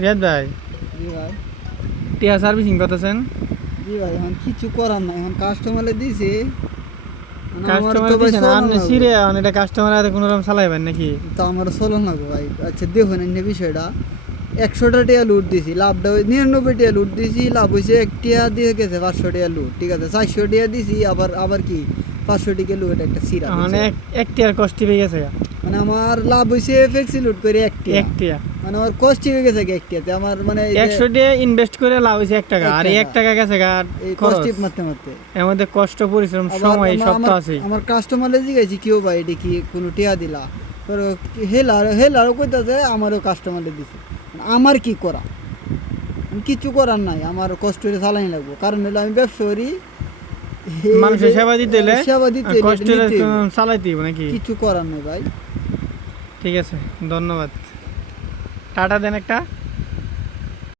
রিয়াদ ভাই। জি ভাই। টিয়া সার্ভিসিং করতেছেন? জি ভাই এখন কিছু করার নাই এখন কাস্টমারে দিছে। কাস্টমার তো ভাই দিচ্ছেন চলন আপনি সিরে এটা কাস্টমার হাতে কোনো রকম চালাইবেন নাকি? তো আমার লাগবে ভাই। আচ্ছা দেখুন বিষয়টা। একশোটা টিয়া লুট দিছি লাভটা ওই নিরানব্বই টিয়া লুট দিছি লাভ হয়েছে এক টিয়া দিয়ে গেছে পাঁচশো টিয়া লুট ঠিক আছে? চারশো টিয়া দিছি আবার আবার কি? পাঁচশো টিকে একটা সিরা মানে এক এক টিয়ার কষ্ট পেয়ে গেছে মানে আমার লাভ হয়েছে ফেক্সি লুট করে এক টিয়া। এক টিয়া। মানে আমার কষ্ট হয়ে গেছে কি আমার মানে একশো ইনভেস্ট করে লাভ হয়েছে এক টাকা। আর এক টাকা। গেছে আর কষ্টিপ মারতে মারতে। এর মধ্যে কষ্ট পরিশ্রম সময় সব তো আমার- আমার কাস্টমারে জিজ্ঞাসি কেউ ভাই এটা কি কোনো টিয়া দিলা? হেলার হেলারও কইতাছে আমারও কাস্টমারে দিছে। আমার কি করা? কিছু করার নাই আমার কষ্ট করে চালাই লাগবো। কারণ হলো আমি ব্যবসা করি মানুষের সেবা দিতে হলে কষ্ট। চালাইতে হবে। নাকি? কিছু করার নাই ভাই। ঠিক আছে ধন্যবাদ। টাটা দেন একটা।